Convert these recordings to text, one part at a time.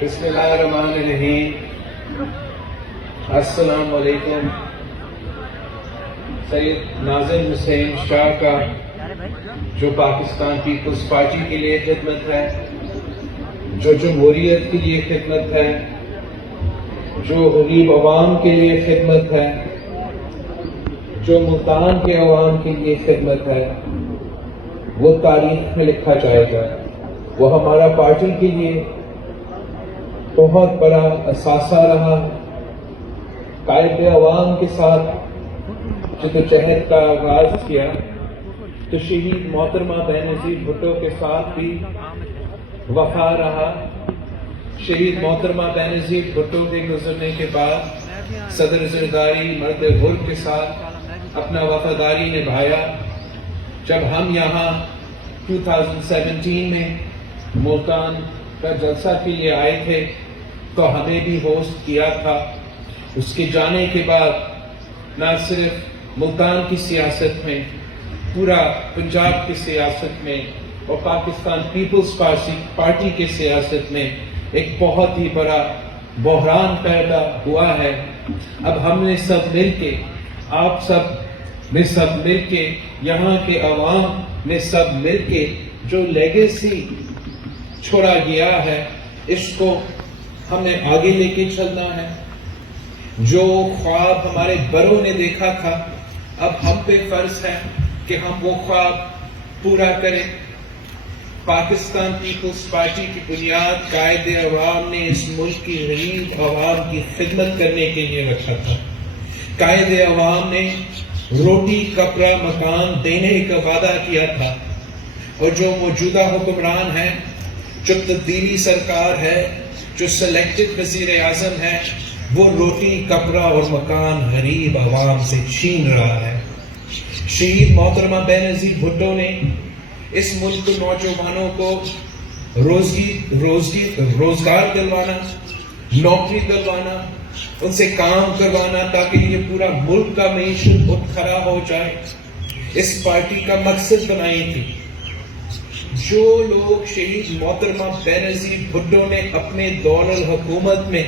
بسم اللہ الرحمن الرحیم. السلام علیکم. سید ناظم حسین شاہ کا جو پاکستان پیپلز پارٹی کے لیے خدمت ہے، جو جمہوریت کے لیے خدمت ہے، جو غریب عوام کے لیے خدمت ہے، جو ملتان کے عوام کے لیے خدمت ہے، وہ تاریخ میں لکھا جائے گا. وہ ہمارا پارٹی کے لیے بہت بڑا اثاثہ رہا. قائد عوام کے ساتھ جدوجہد کا آغاز کیا تو شہید محترمہ بینظیر بھٹو کے ساتھ بھی وفا رہا. شہید محترمہ بینظیر بھٹو کے گزرنے کے بعد صدر زرداری مرد غرب کے ساتھ اپنا وفاداری نبھایا. جب ہم یہاں 2017 میں ملتان کا جلسہ کے لیے آئے تھے تو ہمیں بھی ہوسٹ کیا تھا. اس کے جانے کے بعد نہ صرف ملتان کی سیاست میں، پورا پنجاب کی سیاست میں اور پاکستان پیپلز پارٹی کے سیاست میں ایک بہت ہی بڑا بحران پیدا ہوا ہے. اب ہم نے سب مل کے، آپ سب نے سب مل کے، یہاں کے عوام نے سب مل کے جو لیگیسی چھوڑا گیا ہے، اس کو ہمیں آگے لے کے چلنا ہے. جو خواب ہمارے بڑوں نے دیکھا تھا، اب ہم پہ فرض ہے کہ ہم وہ خواب پورا کریں. پاکستان پیپلز پارٹی کی بنیاد قائد عوام نے اس ملک کی غریب عوام کی خدمت کرنے کے لیے رکھا تھا. قائد عوام نے روٹی کپڑا مکان دینے کا وعدہ کیا تھا، اور جو موجودہ حکمران ہیں، جو تبدیلی سرکار ہے، جو سلیکٹڈ وزیر اعظم ہے، وہ روٹی کپڑا اور مکان غریب عوام سے چھین رہا ہے. شہید محترمہ بینظیر بھٹو نے اس ملک کے نوجوانوں کو روزگار دلوانا، نوکری دلوانا، ان سے کام کروانا تاکہ یہ پورا ملک کا معیشت اٹھ کھڑا ہو جائے. اس پارٹی کا مقصد بنائی تھی. جو لوگ شہید محترمہ بینظیر بھٹو نے اپنے دور الحکومت میں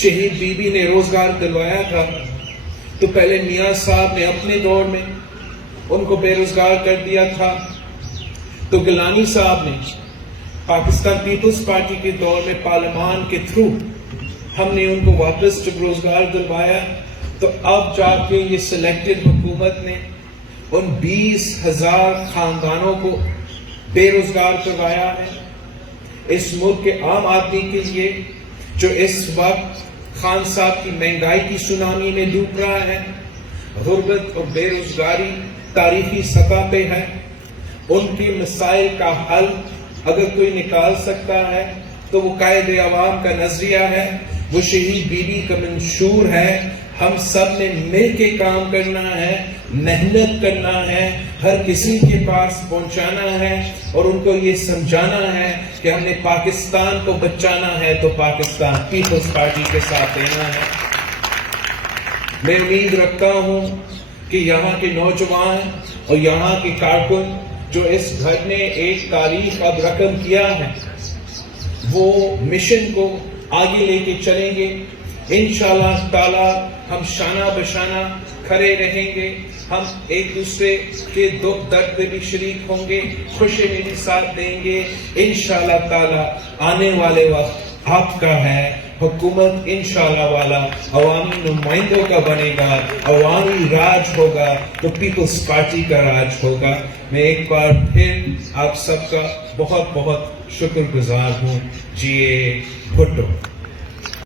شہید بی بی نے روزگار دلوایا تھا، تو پہلے میاں صاحب نے اپنے دور میں ان کو بے روزگار کر دیا تھا، تو گیلانی صاحب نے پاکستان پیپلز پارٹی کے دور میں پارلیمان کے تھرو ہم نے ان کو واپس جب روزگار دلوایا، تو اب جا کے یہ سلیکٹڈ حکومت نے ان 20,000 خاندانوں کو بے روزگار کروایا ہے. اس ملک کے عام آدمی کے لیے جو اس وقت خان صاحب کی مہنگائی کی سونامی میں ڈوب رہا ہے، غربت اور بے روزگاری تاریخی سطح پہ ہے، ان کے مسائل کا حل اگر کوئی نکال سکتا ہے تو وہ قائد عوام کا نظریہ ہے، وہ شہید بی بی کا منشور ہے. ہم سب نے مل کے کام کرنا ہے، محنت کرنا ہے، ہر کسی کے پاس پہنچانا ہے اور ان کو یہ سمجھانا ہے کہ ہم نے پاکستان کو بچانا ہے تو پاکستان پیپلز پارٹی کے ساتھ دینا ہے. میں امید رکھتا ہوں کہ یہاں کے نوجوان اور یہاں کے کارکن جو اس گھر نے ایک تاریخ اب رقم کیا ہے، وہ مشن کو آگے لے کے چلیں گے. انشاءاللہ تعالی ہم شانہ بشانہ کھڑے رہیں گے. ہم ایک دوسرے کے دکھ درد میں بھی شریک ہوں گے، خوشی میں بھی ساتھ دیں گے. انشاءاللہ تعالی آنے والے وقت آپ کا ہے. حکومت انشاءاللہ والا عوامی نمائندوں کا بنے گا، عوامی راج ہوگا تو پیپلز پارٹی کا راج ہوگا. میں ایک بار پھر آپ سب کا بہت بہت شکر گزار ہوں. جیے بھٹو.